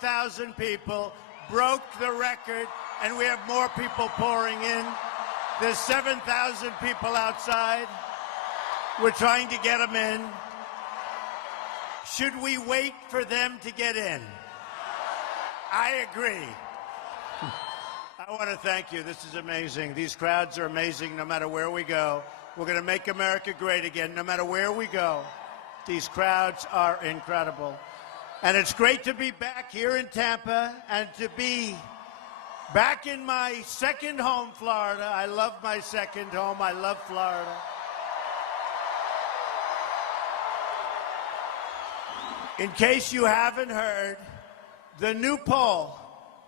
20,000 people, broke the record, and we have more people pouring in. There's 7,000 people outside. We're trying to get them in. Should we wait for them to get in? I agree. I want to thank you. This is amazing. These crowds are amazing no matter where we go. We're going to make America great again no matter where we go. These crowds are incredible. And it's great to be back here in Tampa and to be back in my second home, Florida. I love my second home. I love Florida. In case you haven't heard, the new poll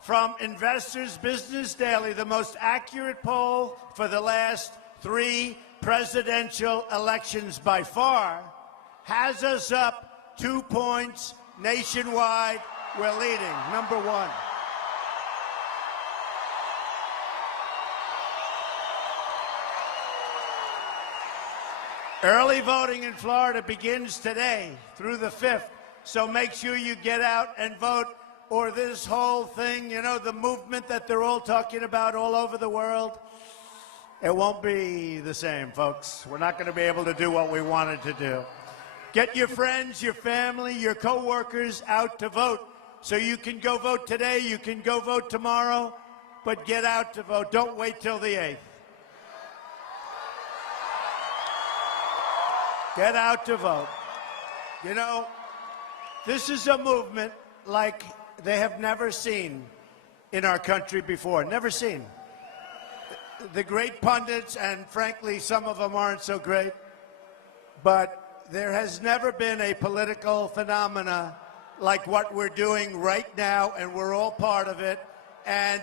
from Investors Business Daily, the most accurate poll for the last 3 presidential elections by far, has us up 2 points nationwide. We're leading, number 1. Early voting in Florida begins today through the 5th, so make sure you get out and vote, or this whole thing, you know, the movement that they're all talking about all over the world, it won't be the same, folks. We're not going to be able to do what we wanted to do. Get your friends, your family, your coworkers out to vote. So you can go vote today, you can go vote tomorrow, but get out to vote. Don't wait till the 8th. Get out to vote. You know, this is a movement like they have never seen in our country before. Never seen. The great pundits, and frankly, some of them aren't so great, but there has never been a political phenomena like what we're doing right now, and we're all part of it, and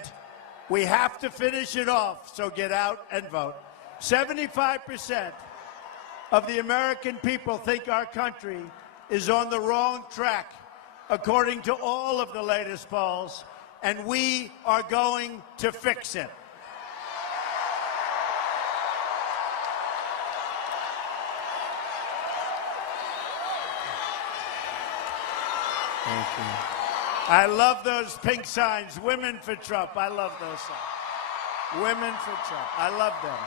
we have to finish it off, so get out and vote. 75% of the American people think our country is on the wrong track, according to all of the latest polls, and we are going to fix it. Thank you. I love those pink signs, Women for Trump. I love those signs. Women for Trump. I love them.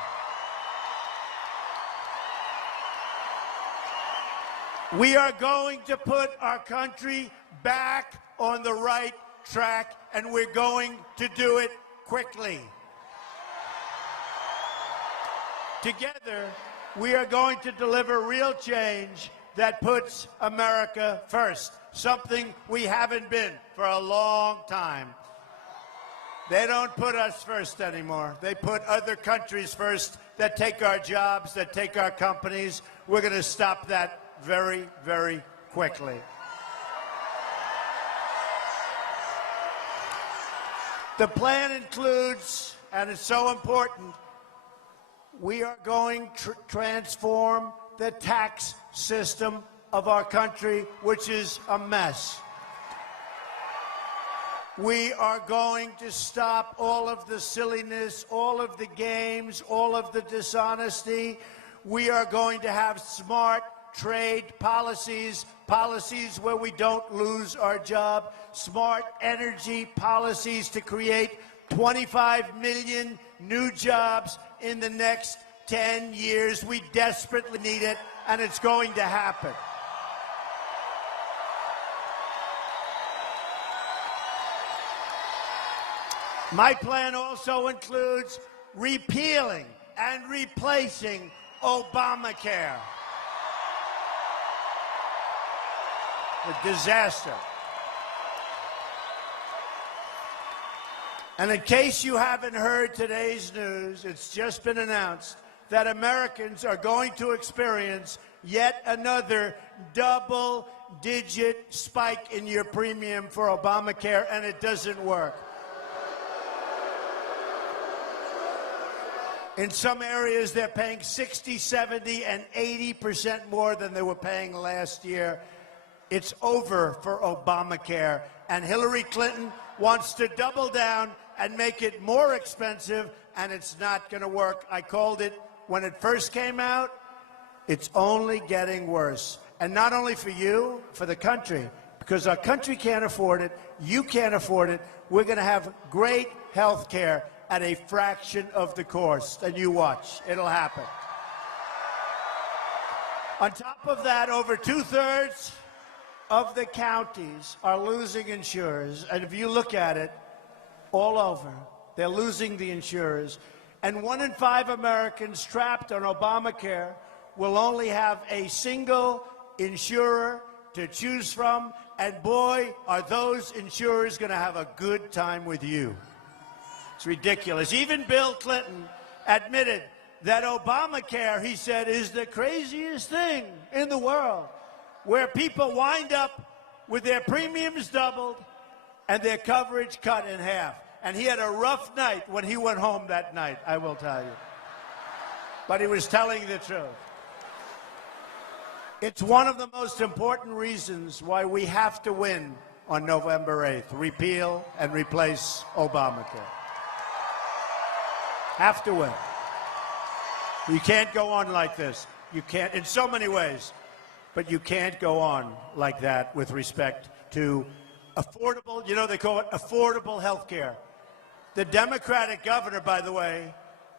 We are going to put our country back on the right track, and we're going to do it quickly. Together, we are going to deliver real change that puts America first, something we haven't been for a long time. They don't put us first anymore. They put other countries first that take our jobs, that take our companies. We're going to stop that very, very quickly. The plan includes, and it's so important, we are going to transform the tax system of our country, which is a mess. We are going to stop all of the silliness, all of the games, all of the dishonesty. We are going to have smart trade policies, policies where we don't lose our job, smart energy policies to create 25 million new jobs in the next 10 years. We desperately need it, and it's going to happen. My plan also includes repealing and replacing Obamacare. A disaster. And in case you haven't heard today's news, it's just been announced that Americans are going to experience yet another double-digit spike in your premium for Obamacare, and it doesn't work. In some areas, they're paying 60, 70, and 80% more than they were paying last year. It's over for Obamacare, and Hillary Clinton wants to double down and make it more expensive, and it's not going to work. I called it when it first came out. It's only getting worse, and not only for you, for the country, because because our country can't afford it. You can't afford it. We're going to have great health care at a fraction of the cost. And you watch. It'll happen. On top of that, over 2/3 of the counties are losing insurers. And if you look at it, all over, they're losing the insurers. And 1 in 5 Americans trapped on Obamacare will only have a single insurer to choose from. And boy, are those insurers going to have a good time with you. It's ridiculous. Even Bill Clinton admitted that Obamacare, he said, is the craziest thing in the world, where people wind up with their premiums doubled and their coverage cut in half. And he had a rough night when he went home that night, I will tell you. But he was telling the truth. It's one of the most important reasons why we have to win on November 8th. Repeal and replace Obamacare. Have to win. You can't go on like this. You can't, in so many ways, but you can't go on like that with respect to affordable, you know, they call it affordable health care. The Democratic governor, by the way,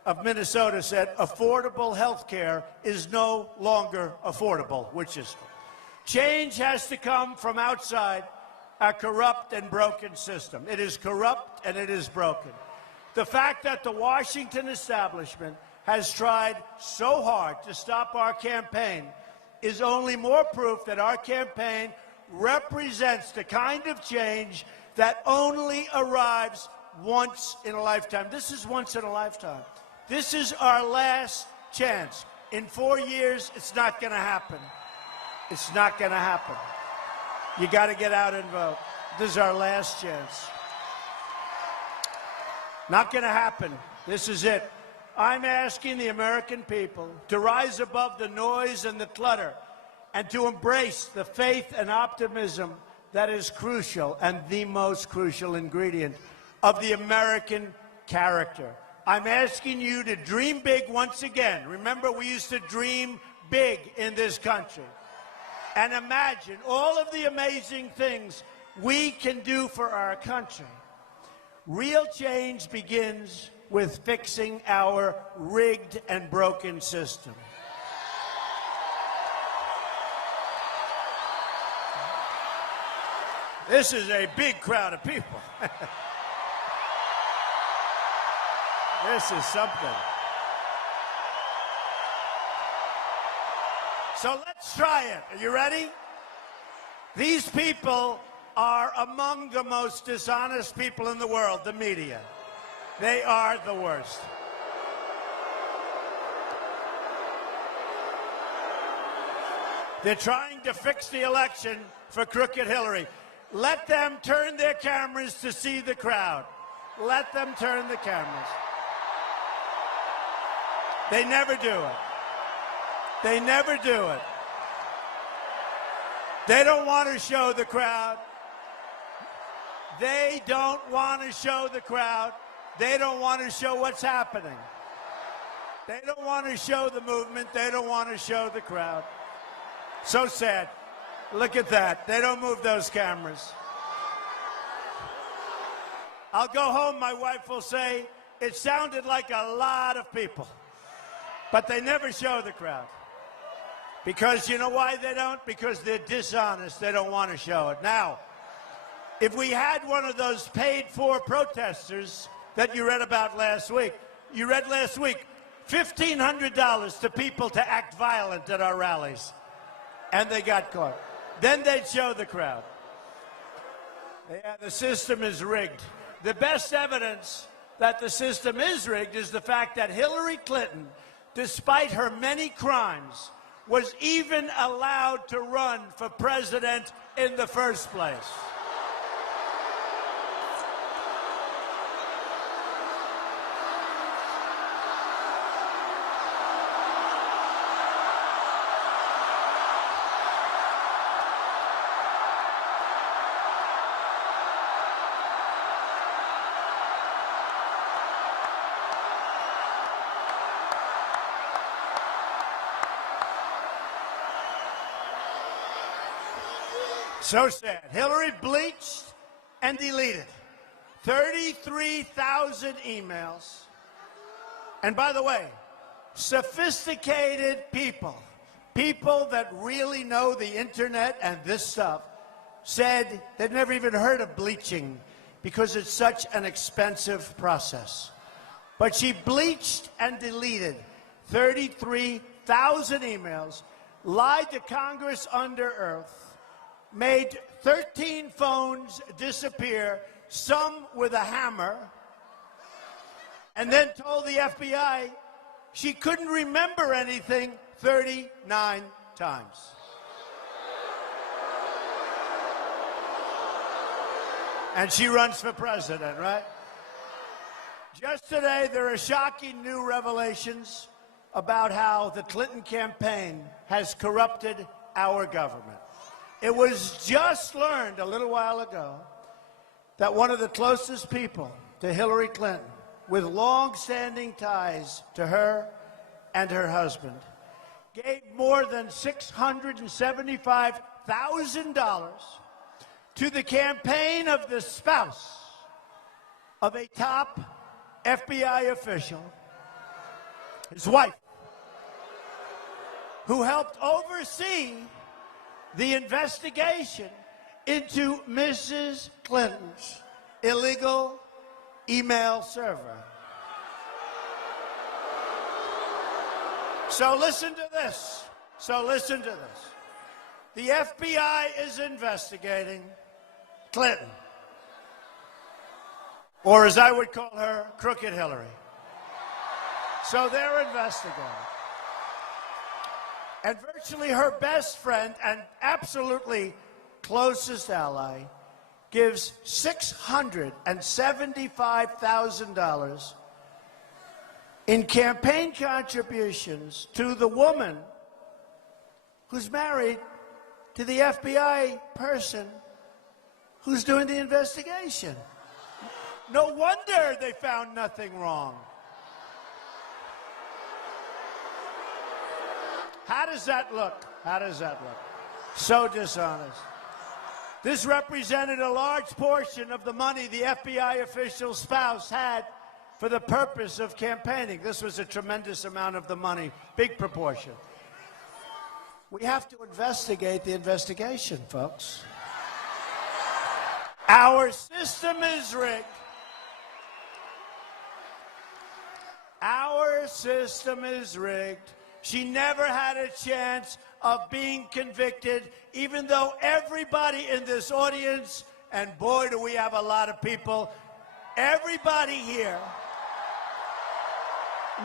of Minnesota said affordable health care is no longer affordable, which is change has to come from outside our corrupt and broken system. It is corrupt and it is broken. The fact that the Washington establishment has tried so hard to stop our campaign is only more proof that our campaign represents the kind of change that only arrives once in a lifetime. This is once in a lifetime. This is our last chance. In 4 years, it's not going to happen. It's not going to happen. You got to get out and vote. This is our last chance. Not going to happen. This is it. I'm asking the American people to rise above the noise and the clutter and to embrace the faith and optimism that is crucial and the most crucial ingredient of the American character. I'm asking you to dream big once again. Remember, we used to dream big in this country. And imagine all of the amazing things we can do for our country. Real change begins with fixing our rigged and broken system. This is a big crowd of people. This is something. So let's try it. Are you ready? These people are among the most dishonest people in the world, the media. They are the worst. They're trying to fix the election for crooked Hillary. Let them turn their cameras to see the crowd. Let them turn the cameras. They never do it. They never do it. They don't want to show the crowd. They don't want to show the crowd. They don't want to show what's happening. They don't want to show the movement. They don't want to show the crowd. So sad. Look at that. They don't move those cameras. I'll go home, my wife will say, it sounded like a lot of people. But they never show the crowd. Because you know why they don't? Because they're dishonest. They don't want to show it. Now, if we had one of those paid-for protesters that you read about last week, you read last week, $1,500 to people to act violent at our rallies. And they got caught. Then they'd show the crowd. Yeah, the system is rigged. The best evidence that the system is rigged is the fact that Hillary Clinton, despite her many crimes, was even allowed to run for president in the first place. So sad. Hillary bleached and deleted 33,000 emails. And by the way, sophisticated people that really know the internet and this stuff, said they'd never even heard of bleaching because it's such an expensive process. But she bleached and deleted 33,000 emails, lied to Congress under oath, made 13 phones disappear, some with a hammer, and then told the FBI she couldn't remember anything 39 times. And she runs for president, right? Just today, there are shocking new revelations about how the Clinton campaign has corrupted our government. It was just learned a little while ago that one of the closest people to Hillary Clinton, with long-standing ties to her and her husband, gave more than $675,000 to the campaign of the spouse of a top FBI official, his wife, who helped oversee the investigation into Mrs. Clinton's illegal email server. So listen to this. The FBI is investigating Clinton, or as I would call her, Crooked Hillary. So they're investigating. And virtually her best friend and absolutely closest ally gives $675,000 in campaign contributions to the woman who's married to the FBI person who's doing the investigation. No wonder they found nothing wrong. How does that look? So dishonest. This represented a large portion of the money the FBI official's spouse had for the purpose of campaigning. This was a tremendous amount of the money, big proportion. We have to investigate the investigation, folks. Our system is rigged. Our system is rigged. She never had a chance of being convicted, even though everybody in this audience, and boy, do we have a lot of people, everybody here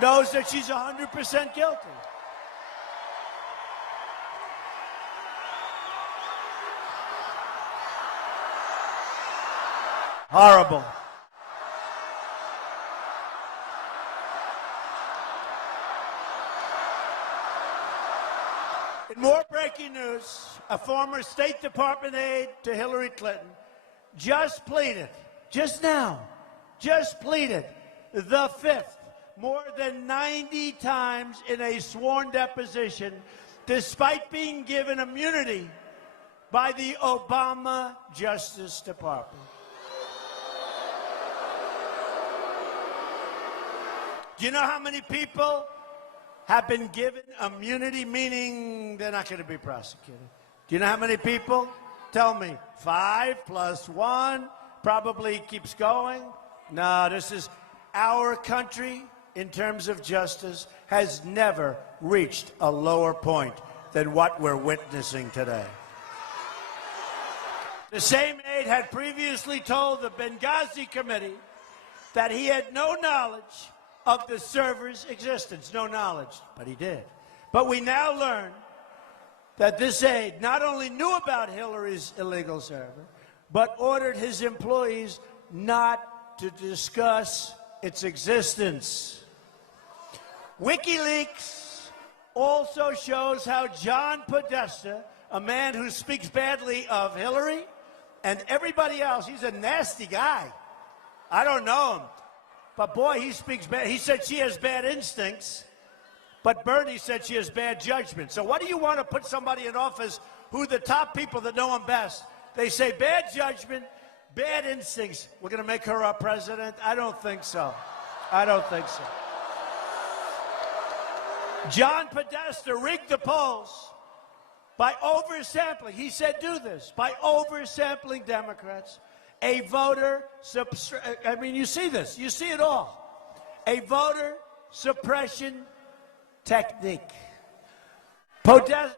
knows that she's 100% guilty. Horrible. In more breaking news, a former State Department aide to Hillary Clinton just pleaded the fifth, more than 90 times in a sworn deposition, despite being given immunity by the Obama Justice Department. Do you know how many people have been given immunity, meaning they're not going to be prosecuted? Do you know how many people? Tell me. 5 plus 1 probably keeps going. No, this is our country, in terms of justice, has never reached a lower point than what we're witnessing today. The same aide had previously told the Benghazi committee that he had no knowledge of the server's existence. No knowledge, but he did. But we now learn that this aide not only knew about Hillary's illegal server, but ordered his employees not to discuss its existence. WikiLeaks also shows how John Podesta, a man who speaks badly of Hillary and everybody else, he's a nasty guy. I don't know him. But boy, he speaks bad. He said she has bad instincts, but Bernie said she has bad judgment. So what do you want to put somebody in office who are the top people that know him best. They say bad judgment, bad instincts. We're going to make her our president? I don't think so. I don't think so. John Podesta rigged the polls by oversampling. He said do this. By oversampling Democrats. A voter, I mean, you see this. You see it all. A voter suppression technique. Podesta,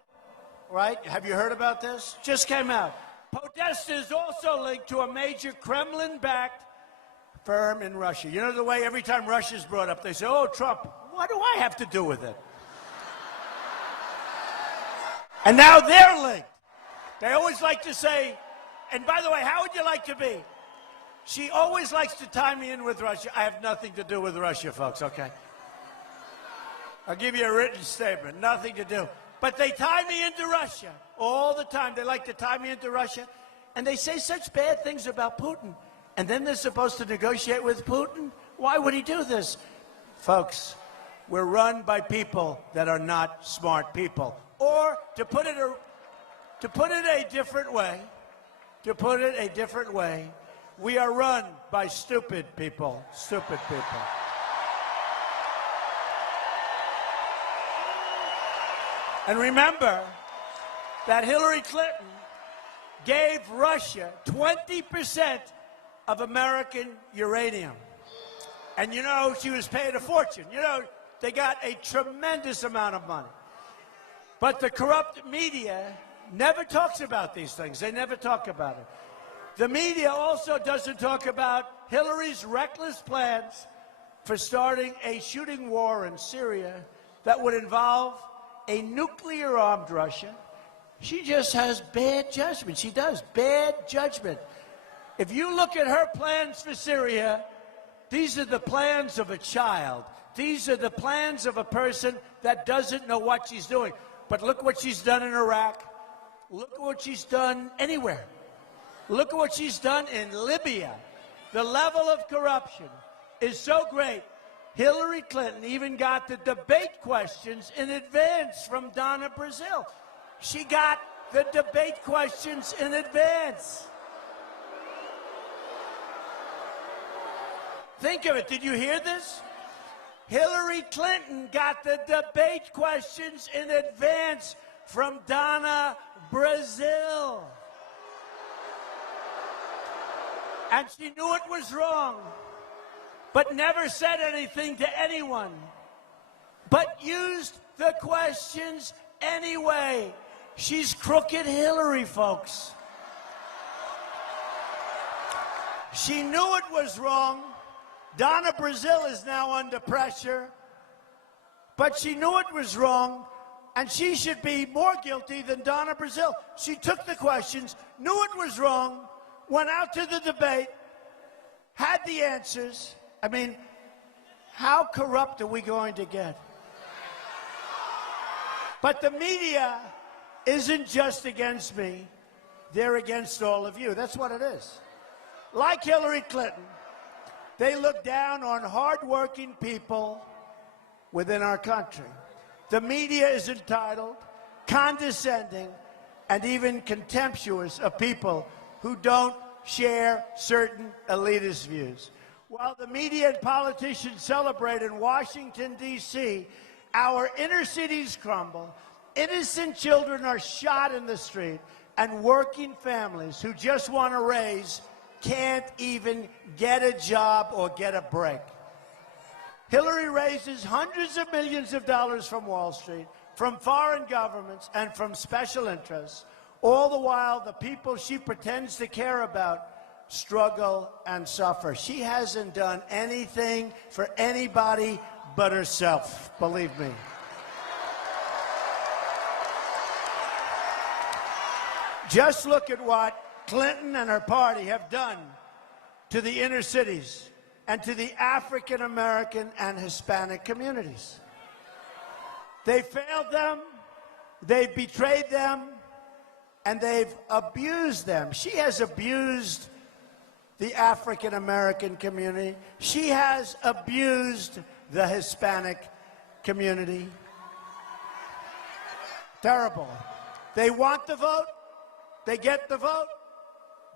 right? Have you heard about this? Just came out. Podesta is also linked to a major Kremlin-backed firm in Russia. You know the way every time Russia's brought up, they say, oh, Trump, what do I have to do with it? And now they're linked. They always like to say, and by the way, how would you like to be? She always likes to tie me in with Russia. I have nothing to do with Russia, folks, okay? I'll give you a written statement, nothing to do. But they tie me into Russia all the time. They like to tie me into Russia. And they say such bad things about Putin. And then they're supposed to negotiate with Putin? Why would he do this? Folks, we're run by people that are not smart people. Or to put it a different way, we are run by stupid people. Stupid people. And remember that Hillary Clinton gave Russia 20% of American uranium. And you know, she was paid a fortune. You know, they got a tremendous amount of money. But the corrupt media never talks about these things. They never talk about it. The media also doesn't talk about Hillary's reckless plans for starting a shooting war in Syria that would involve a nuclear-armed Russia. She just has bad judgment. She does. Bad judgment. If you look at her plans for Syria, these are the plans of a child. These are the plans of a person that doesn't know what she's doing. But look what she's done in Iraq. Look at what she's done anywhere. Look at what she's done in Libya. The level of corruption is so great. Hillary Clinton even got the debate questions in advance from Donna Brazile. She got the debate questions in advance. Think of it. Did you hear this? Hillary Clinton got the debate questions in advance from Donna Brazile. And she knew it was wrong, but never said anything to anyone, but used the questions anyway. She's crooked Hillary, folks. She knew it was wrong. Donna Brazile is now under pressure, but she knew it was wrong, and she should be more guilty than Donna Brazile. She took the questions, knew it was wrong, went out to the debate, had the answers. I mean, how corrupt are we going to get? But the media isn't just against me. They're against all of you. That's what it is. Like Hillary Clinton, they look down on hardworking people within our country. The media is entitled, condescending, and even contemptuous of people who don't share certain elitist views. While the media and politicians celebrate in Washington, D.C., our inner cities crumble, innocent children are shot in the street, and working families who just want to raise can't even get a job or get a break. Hillary raises hundreds of millions of dollars from Wall Street, from foreign governments, and from special interests. All the while, the people she pretends to care about struggle and suffer. She hasn't done anything for anybody but herself, believe me. Just look at what Clinton and her party have done to the inner cities and to the African American and Hispanic communities. They failed them, they've betrayed them, and they've abused them. She has abused the African American community. She has abused the Hispanic community. Terrible. They want the vote. They get the vote.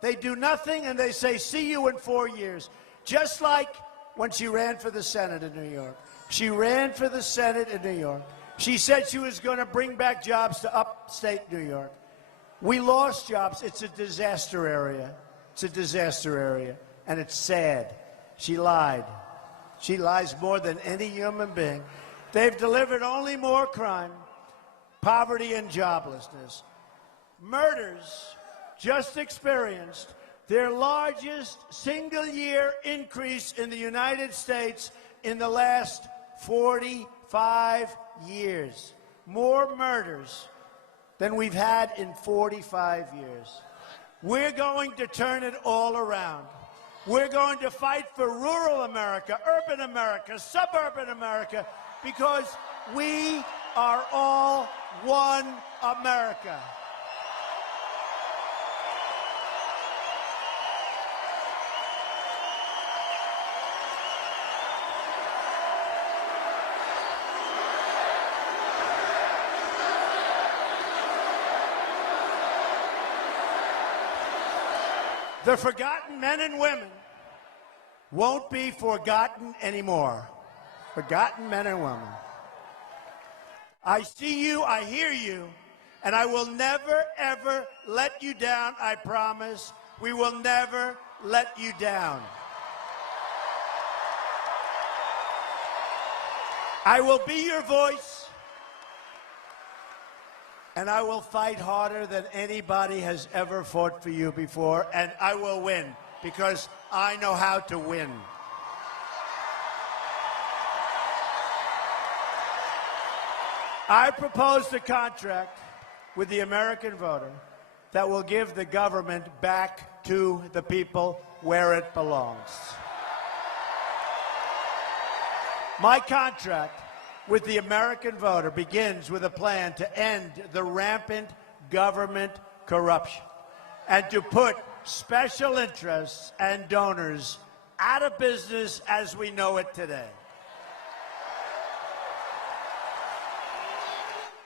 They do nothing, and they say, see you in 4 years. Just like when she ran for the Senate in New York. She ran for the Senate in New York. She said she was going to bring back jobs to upstate New York. We lost jobs. It's a disaster area. It's a disaster area, and it's sad. She lied. She lies more than any human being. They've delivered only more crime, poverty, and joblessness. Murders just experienced their largest single-year increase in the United States in the last 45 years. More murders than we've had in 45 years. We're going to turn it all around. We're going to fight for rural America, urban America, suburban America, because we are all one America. The forgotten men and women won't be forgotten anymore. Forgotten men and women. I see you, I hear you, and I will never, ever let you down, I promise. We will never let you down. I will be your voice. And I will fight harder than anybody has ever fought for you before, and I will win, because I know how to win. I proposed a contract with the American voter that will give the government back to the people where it belongs. My contract with the American voter begins with a plan to end the rampant government corruption and to put special interests and donors out of business as we know it today.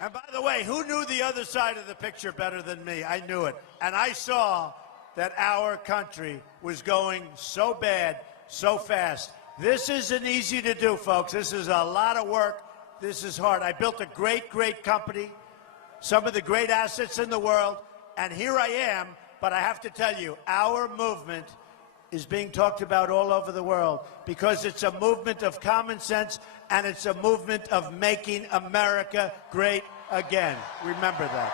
And by the way, who knew the other side of the picture better than me? I knew it. And I saw that our country was going so bad, so fast. This isn't easy to do, folks. This is a lot of work. This is hard. I built a great, great company, some of the great assets in the world, and here I am, but I have to tell you, our movement is being talked about all over the world because it's a movement of common sense and it's a movement of making America great again. Remember that.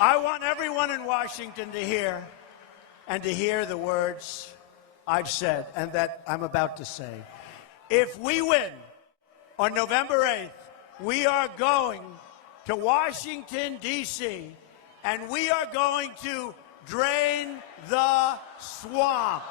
I want everyone in Washington to hear the words I've said and that I'm about to say. If we win on November 8th, we are going to Washington, D.C., and we are going to drain the swamp.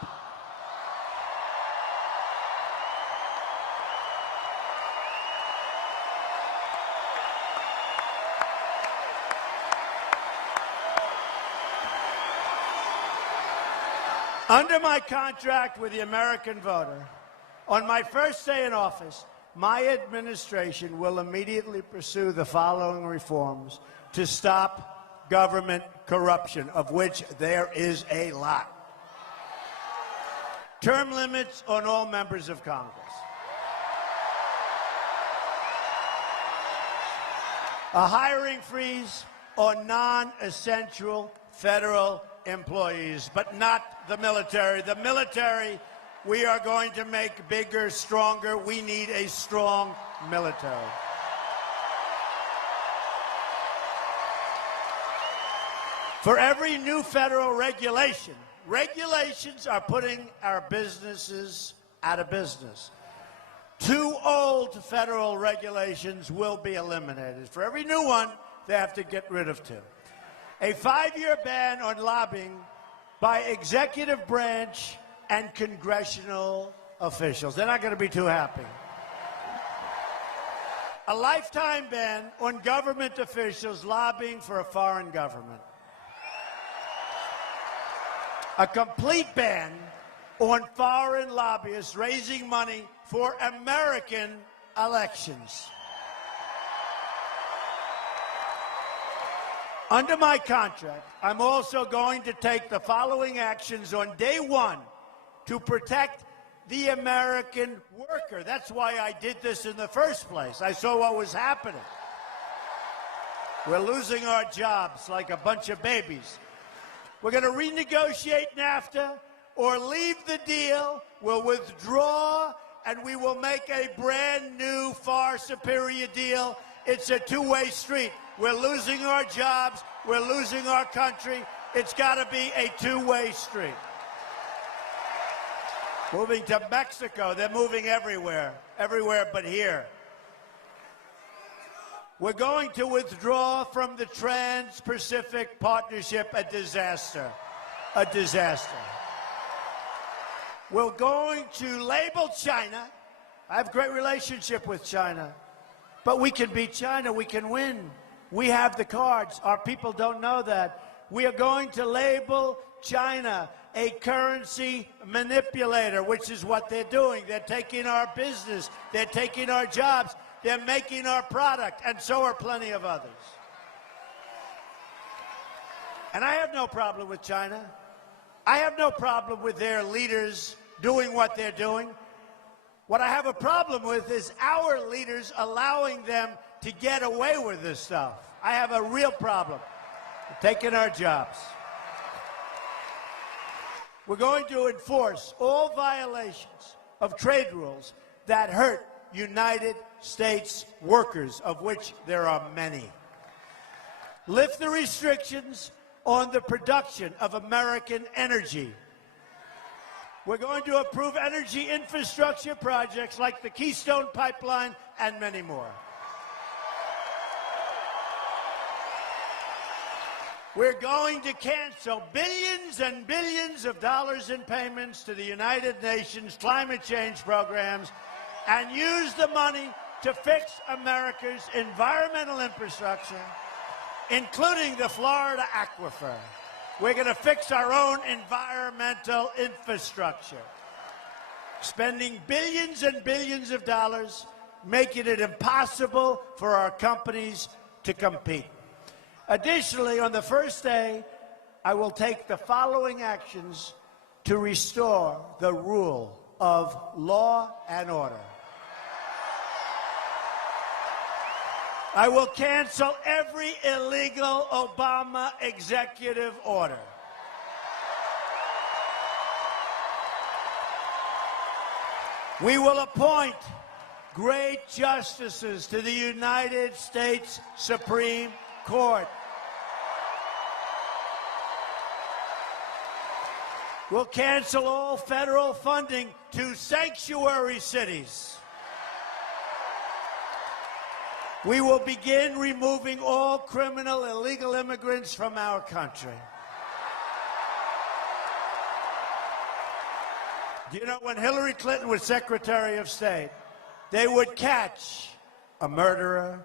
Under my contract with the American voter, on my first day in office, my administration will immediately pursue the following reforms to stop government corruption, of which there is a lot. Term limits on all members of Congress. A hiring freeze on non-essential federal employees, but not the military. The military, we are going to make bigger, stronger. We need a strong military. For every new federal regulation, regulations are putting our businesses out of business. 2 old federal regulations will be eliminated. For every new one, they have to get rid of 2. A 5-year ban on lobbying by executive branch and congressional officials. They're not going to be too happy. A lifetime ban on government officials lobbying for a foreign government. A complete ban on foreign lobbyists raising money for American elections. Under my contract, I'm also going to take the following actions on day one to protect the American worker. That's why I did this in the first place. I saw what was happening. We're losing our jobs like a bunch of babies. We're going to renegotiate NAFTA or leave the deal. We'll withdraw, and we will make a brand new, far superior deal. It's a two-way street. We're losing our jobs. We're losing our country. It's got to be a two-way street. Moving to Mexico. They're moving everywhere but here. We're going to withdraw from the Trans-Pacific Partnership. A disaster. A disaster. We're going to label China. I have a great relationship with China. But we can beat China. We can win. We have the cards. Our people don't know that. We are going to label China a currency manipulator, which is what they're doing. They're taking our business. They're taking our jobs. They're making our product, and so are plenty of others. And I have no problem with China. I have no problem with their leaders doing what they're doing. What I have a problem with is our leaders allowing them to get away with this stuff. I have a real problem with taking our jobs. We're going to enforce all violations of trade rules that hurt United States workers, of which there are many. Lift the restrictions on the production of American energy. We're going to approve energy infrastructure projects like the Keystone Pipeline and many more. We're going to cancel billions and billions of dollars in payments to the United Nations climate change programs and use the money to fix America's environmental infrastructure, including the Florida aquifer. We're going to fix our own environmental infrastructure, spending billions and billions of dollars, making it impossible for our companies to compete. Additionally, on the first day, I will take the following actions to restore the rule of law and order. I will cancel every illegal Obama executive order. We will appoint great justices to the United States Supreme Court. We'll cancel all federal funding to sanctuary cities. We will begin removing all criminal illegal immigrants from our country. Do you know, when Hillary Clinton was Secretary of State, they would catch a murderer,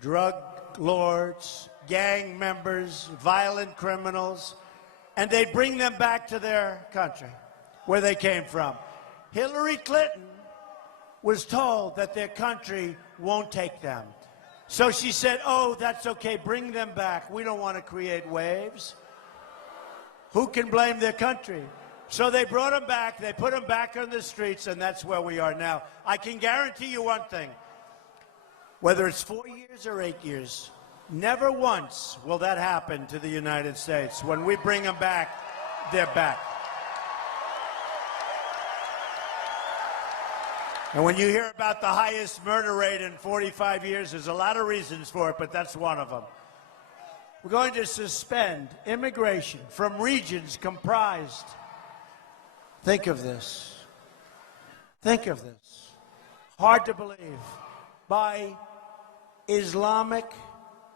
drug lords, gang members, violent criminals, and they'd bring them back to their country, where they came from. Hillary Clinton was told that their country won't take them. So she said, oh, that's okay, bring them back. We don't want to create waves. Who can blame their country? So they brought them back, they put them back on the streets, and that's where we are now. I can guarantee you one thing, whether it's 4 years or 8 years, never once will that happen to the United States. When we bring them back, they're back. And when you hear about the highest murder rate in 45 years, there's a lot of reasons for it, but that's one of them. We're going to suspend immigration from regions comprised, think of this, hard to believe, by Islamic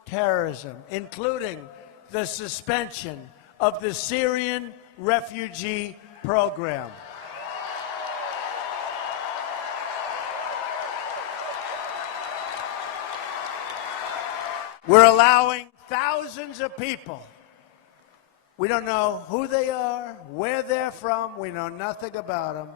terrorism, including the suspension of the Syrian refugee program. We're allowing thousands of people We don't know who they are, where they're from. We know nothing about them.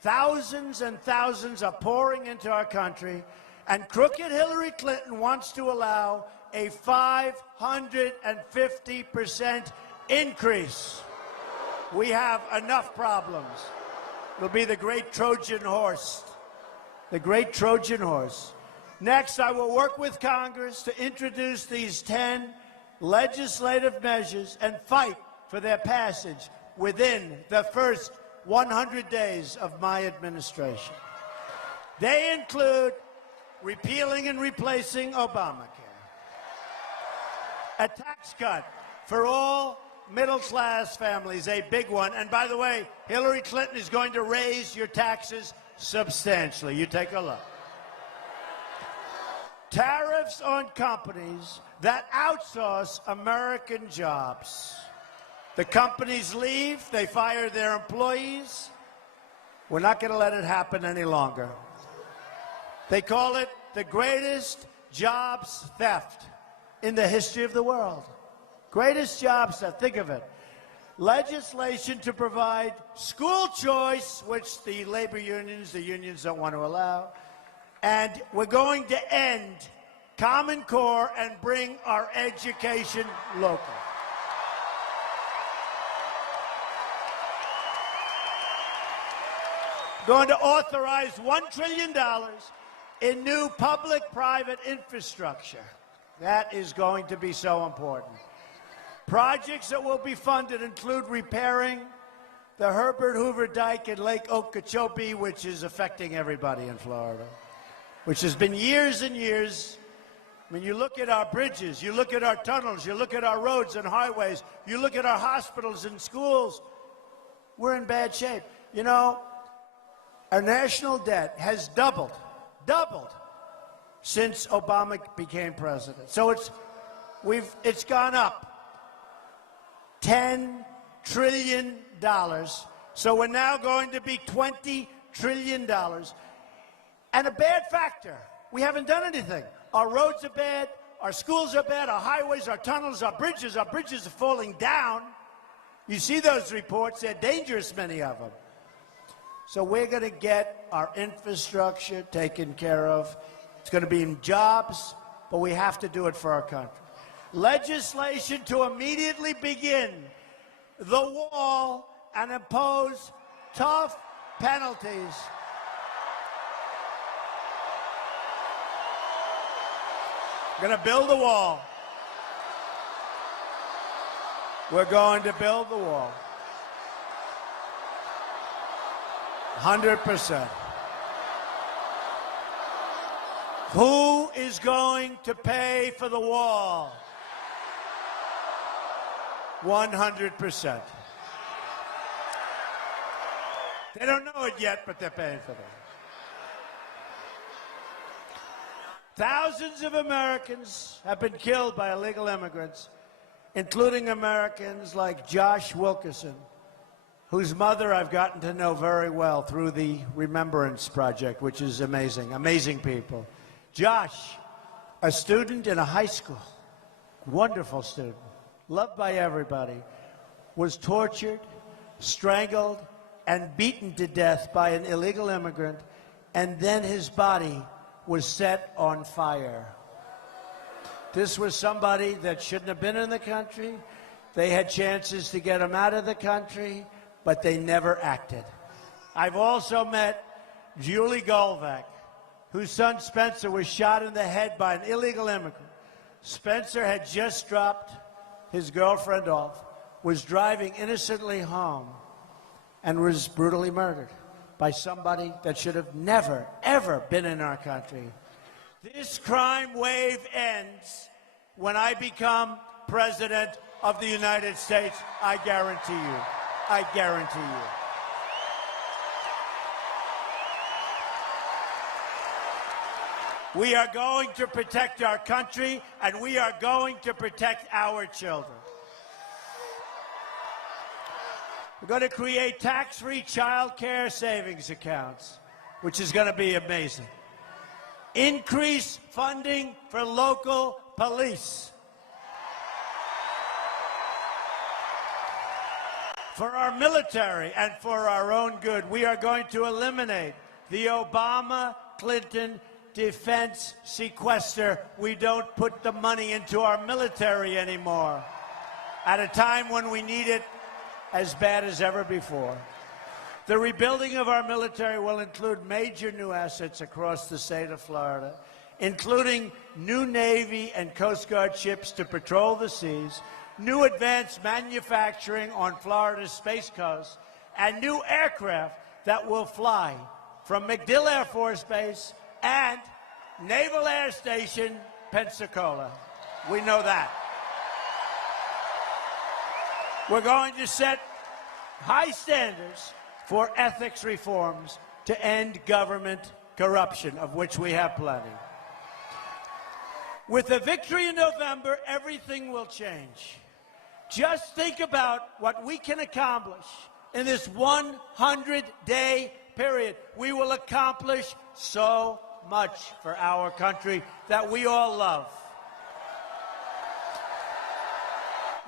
Thousands and thousands are pouring into our country, and crooked Hillary Clinton wants to allow a 550% increase. We have enough problems. It'll be the great Trojan horse. The great Trojan horse. Next, I will work with Congress to introduce these 10 legislative measures and fight for their passage within the first 100 days of my administration. They include repealing and replacing Obamacare, a tax cut for all middle-class families, a big one. And by the way, Hillary Clinton is going to raise your taxes substantially. You take a look. Tariffs on companies that outsource American jobs. The companies leave, they fire their employees. We're not going to let it happen any longer. They call it the greatest jobs theft in the history of the world. Greatest jobs theft, think of it. Legislation to provide school choice, which the labor unions, the unions don't want to allow. And we're going to end Common Core and bring our education local. Going to authorize $1 trillion in new public-private infrastructure. That is going to be so important. Projects that will be funded include repairing the Herbert Hoover Dike in Lake Okeechobee, which is affecting everybody in Florida, which has been years and years. I mean, you look at our bridges, you look at our tunnels, you look at our roads and highways, you look at our hospitals and schools. We're in bad shape. You know, our national debt has doubled since Obama became president. So it's gone up $10 trillion. So we're now going to be $20 trillion. And a bad factor, we haven't done anything. Our roads are bad, our schools are bad, our highways, our tunnels, our bridges are falling down. You see those reports, they're dangerous, many of them. So we're going to get our infrastructure taken care of. It's going to be in jobs, but we have to do it for our country. Legislation to immediately begin the wall and impose tough penalties. We're going to build the wall. We're going to build the wall. 100%. Who is going to pay for the wall? 100%. They don't know it yet, but they're paying for it. Thousands of Americans have been killed by illegal immigrants, including Americans like Josh Wilkerson, whose mother I've gotten to know very well through the Remembrance Project, which is amazing, amazing people. Josh, a student in a high school, wonderful student, loved by everybody, was tortured, strangled, and beaten to death by an illegal immigrant, and then his body was set on fire. This was somebody that shouldn't have been in the country. They had chances to get him out of the country, but they never acted. I've also met Julie Goldvac, whose son Spencer was shot in the head by an illegal immigrant. Spencer had just dropped his girlfriend off, was driving innocently home, and was brutally murdered by somebody that should have never, ever been in our country. This crime wave ends when I become President of the United States. I guarantee you. I guarantee you. We are going to protect our country, and we are going to protect our children. We're going to create tax-free child care savings accounts, which is going to be amazing. Increase funding for local police. For our military and for our own good, we are going to eliminate the Obama-Clinton defense sequester. We don't put the money into our military anymore at a time when we need it as bad as ever before. The rebuilding of our military will include major new assets across the state of Florida, including new Navy and Coast Guard ships to patrol the seas, new advanced manufacturing on Florida's Space Coast, and new aircraft that will fly from MacDill Air Force Base and Naval Air Station, Pensacola. We know that. We're going to set high standards for ethics reforms to end government corruption, of which we have plenty. With the victory in November, everything will change. Just think about what we can accomplish in this 100-day period. We will accomplish so much for our country that we all love.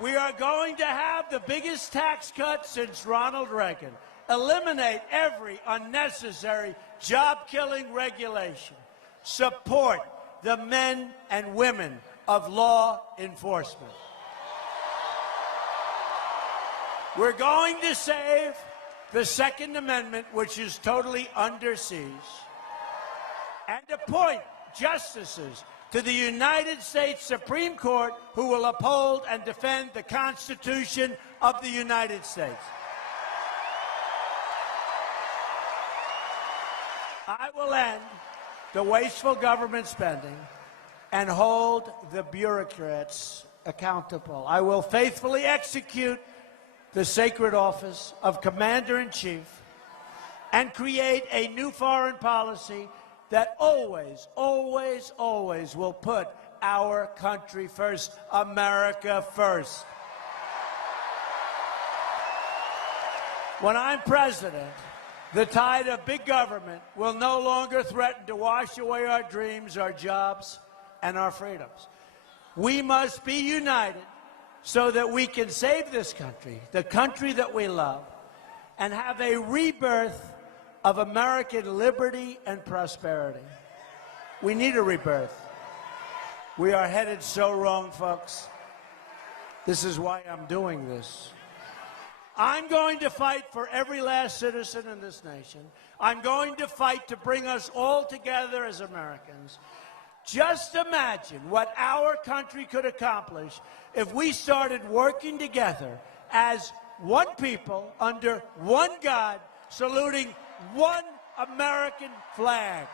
We are going to have the biggest tax cut since Ronald Reagan. Eliminate every unnecessary job-killing regulation. Support the men and women of law enforcement. We're going to save the Second Amendment, which is totally under siege, and appoint justices to the United States Supreme Court who will uphold and defend the Constitution of the United States. I will end the wasteful government spending and hold the bureaucrats accountable. I will faithfully execute the sacred office of Commander-in-Chief and create a new foreign policy that always, always, always will put our country first, America first. When I'm president, the tide of big government will no longer threaten to wash away our dreams, our jobs, and our freedoms. We must be united so that we can save this country, the country that we love, and have a rebirth of American liberty and prosperity. We need a rebirth. We are headed so wrong, folks. This is why I'm doing this. I'm going to fight for every last citizen in this nation. I'm going to fight to bring us all together as Americans. Just imagine what our country could accomplish if we started working together as one people under one God, saluting one American flag.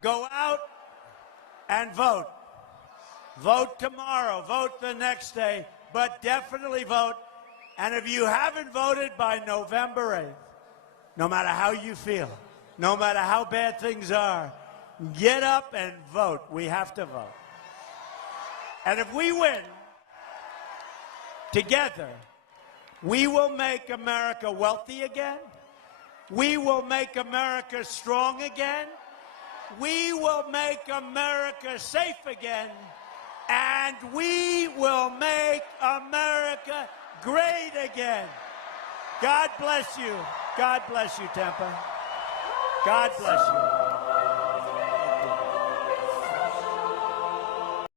Go out and vote. Vote tomorrow, vote the next day, but definitely vote. And if you haven't voted by November 8th, no matter how you feel, no matter how bad things are, get up and vote. We have to vote. And if we win, together, we will make America wealthy again. We will make America strong again. We will make America safe again. And we will make America great again. God bless you. God bless you, Tampa. God bless you.